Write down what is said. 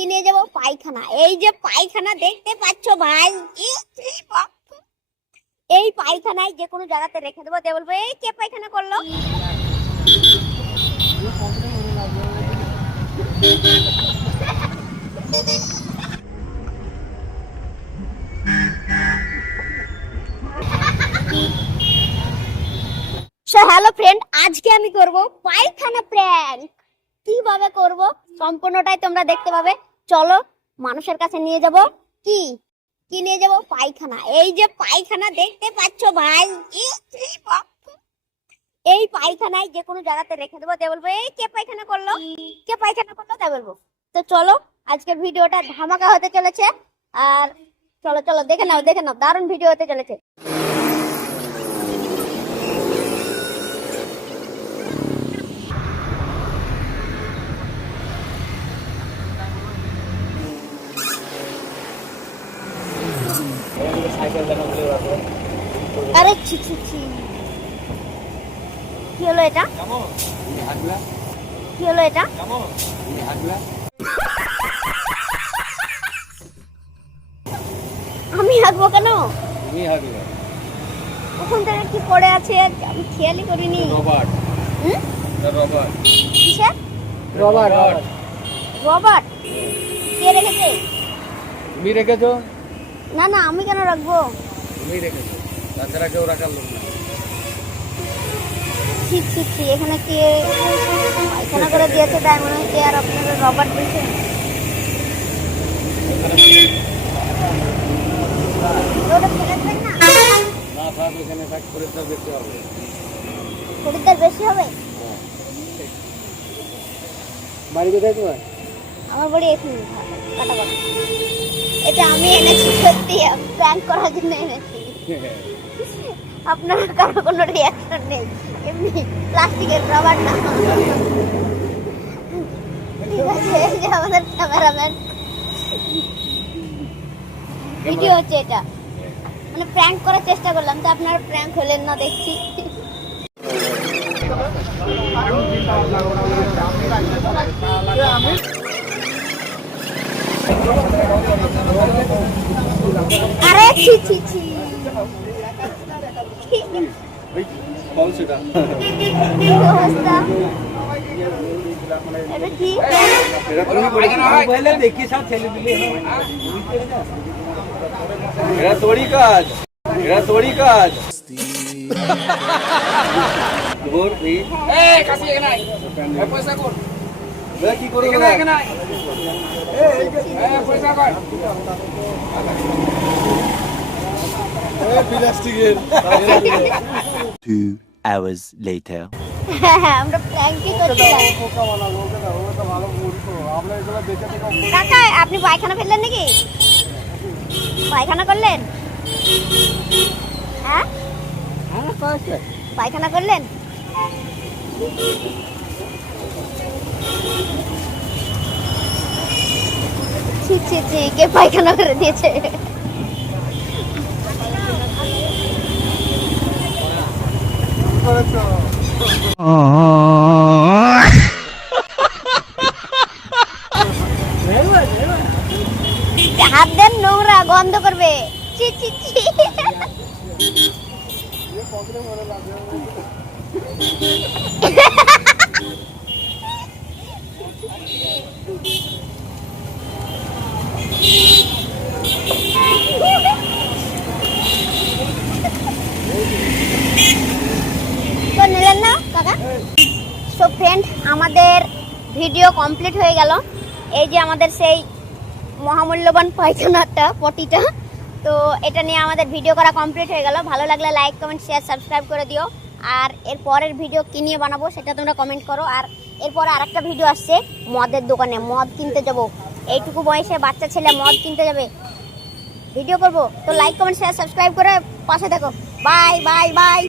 কি নিয়ে যাব পায়খানা। এই যে পায়খানা দেখতে পাচ্ছ ভাই। এই পায়খানায় যে কোনো জায়গাতে রেখে দেবো। দিয়ে বলব এই কে পায়খানা করল? হ্যালো ফ্রেন্ড আজকে আমি করব পায়খানা প্র্যাঙ্ক কীভাবে করব? সম্পূর্ণটাই তোমরা দেখতে পাবে। চলো মানুষের কাছে নিয়ে যাব। কি? কি নিয়ে যাব? পায়খানা। এই যে পায়খানা দেখতে পাচ্ছ ভাই। এই পায়খানায় যে কোনো জায়গাতে রেখে দেবো। দিয়ে বলব, এই কে পায়খানা করল? কে পায়খানা করল? তাই বলব। তো চলো, আজকের ভিডিওটা ধামাকা হতে চলেছে। আর চলো চলো, দেখে নাও দেখে নাও। দারুণ ভিডিও হতে চলেছে। আরে ছি ছি ছি। কি হলো এটা? কি হলো এটা? আমি হাঁকবো কেন? ওখান থেকে কি পড়ে আছে? আমি খেয়ালই করিনি। হুম? কিসের? রবার্ট? কে রেখেছে? তুমি রেখেছো? না না আমি কেন রাখব? তুমি রেখেছো। তাছাড়া কেউ রাখার লোক না ছি ছি ছি এখানে কে? পায়খানা করে দিয়েছে তাই মনে হচ্ছে আর আপনারা রবার্ট দিয়েছে? না? থাক এখানে থাক হবে। খরিদ্দার বেশি হবে? বাড়ি কোথায় তোমার? আমার বাড়ি এখানে কাটা এটা আমি এনেছি, সত্যি প্র্যাঙ্ক করার জন্য এনেছি। আপনার কারও কোনো রিয়াকশন নেই, এমনি প্লাস্টিকের রাবার না। ঠিক আছে, যে আমাদের ক্যামেরাম্যান ভিডিও হচ্ছে এটা। মানে প্র্যাঙ্ক করার চেষ্টা করলাম, তো আপনারা প্র্যাঙ্ক হলেন না দেখছি। আরে ছি ছি ছি। কি কল সেটা কি? অবস্থা এটা কি পহলে দেখি সব ছেলে দিলে এরা তোরই কাজ। এরা তোরই কাজ। গোর এই এরা কি করবে প্লাস্টিকের। Two hours later. হ্যাঁ হ্যাঁ আমরা প্র্যাঙ্কই করছিলাম কাকা আপনি পায়খানা ফেললেন নাকি? পায়খানা করলেন? হ্যাঁ? পায়খানা করলেন? ছি ছি ছি কে পায়খানা করে দিয়েছে? হাত দেন নোংরা গন্ধ করবে। ছি ছি ছি। আমাদের ভিডিও কমপ্লিট হয়ে গেল। এই যে আমাদের সেই মহামূল্যবান পায়খানাটা, পটিটা, তো এটা নিয়ে আমাদের ভিডিও করা কমপ্লিট হয়ে গেল। ভালো লাগলে লাইক কমেন্ট শেয়ার সাবস্ক্রাইব করে দিও। আর এর পরের ভিডিও কী নিয়ে বানাবো সেটা তোমরা কমেন্ট করো। আর এরপরে আরেকটা ভিডিও আসছে মদের দোকানে, মদ কিনতে যাব। এইটুকু বয়সে বাচ্চা ছেলে মদ কিনতে যাবে। ভিডিও করব, তো লাইক কমেন্ট শেয়ার সাবস্ক্রাইব করে পাশে দেখো বাই বাই বাই